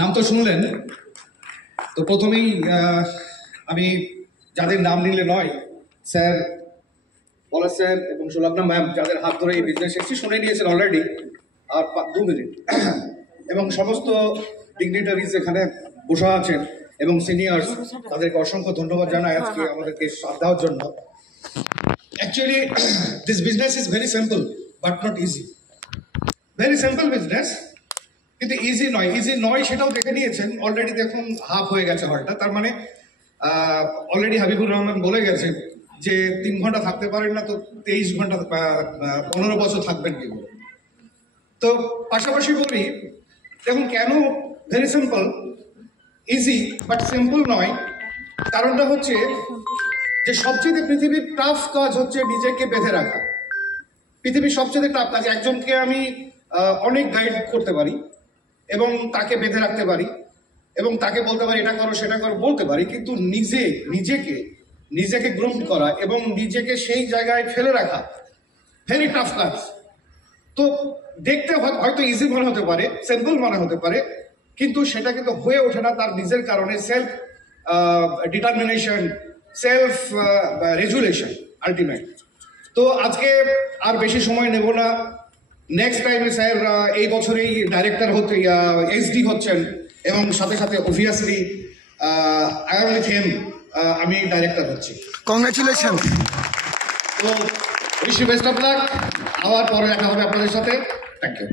নাম তো শুনলেন, তো প্রথমেই আমি যাদের নাম নিলে নয়, স্যার পলাশ স্যার এবং সুলগ্না ম্যাম যাদের হাত ধরে এই বিজনেস এসেছি শুনে নিয়েছেন অলরেডি, আর 2 মিনিট, এবং সমস্ত ডিগনিটারিজ এখানে বসা আছেন এবং সিনিয়র্স, তাদেরকে অসংখ্য ধন্যবাদ জানাই আজকে আমাদেরকে সাথ দেওয়ার জন্য। Actually this business is very simple but not easy. Very simple business, কিন্তু ইজি নয় সেটাও দেখে নিয়েছেন অলরেডি। দেখুন হাফ হয়ে গেছে হলটা, তার মানে অলরেডি হাবিবুর রহমান বলে গেছে যে 3 ঘন্টা থাকতে পারেন না, তো 23 ঘন্টা 15 বছর থাকবেন কি করে। তো পাশাপাশি বলি, দেখুন কেন very simple, easy but simple নয়, কারণটা হচ্ছে যে সবচেয়ে পৃথিবীর টাফ কাজ হচ্ছে নিজেকে বেঁধে রাখা। পৃথিবীর সবচেয়ে টাফ কাজ, একজনকে আমি অনেক গাইড করতে পারি এবং তাকে বেঁধে রাখতে পারি এবং তাকে বলতে পারি এটা করো সেটা করো বলতে পারি, কিন্তু নিজেকে গ্রুম করা এবং নিজেকে সেই জায়গায় ফেলে রাখা ভেরি টাফ কাজ। তো দেখতে হয়তো ইজি মনে হতে পারে, সিম্পল মনে হতে পারে, কিন্তু সেটা কিন্তু হয়ে ওঠে না তার নিজের কারণে। Self determination, self resolution ultimate. তো আজকে আর বেশি সময় নেব না। নেক্সট টাইমে স্যার এই বছরেই ডাইরেক্টর হতে এসডি হচ্ছেন এবং সাথে সাথে obviously I am with him, আমি ডাইরেক্টর হচ্ছি। কংগ্রাচুলেশন। তো wish you best of luck. আবার পরে দেখা হবে আপনাদের সাথে। Thank you.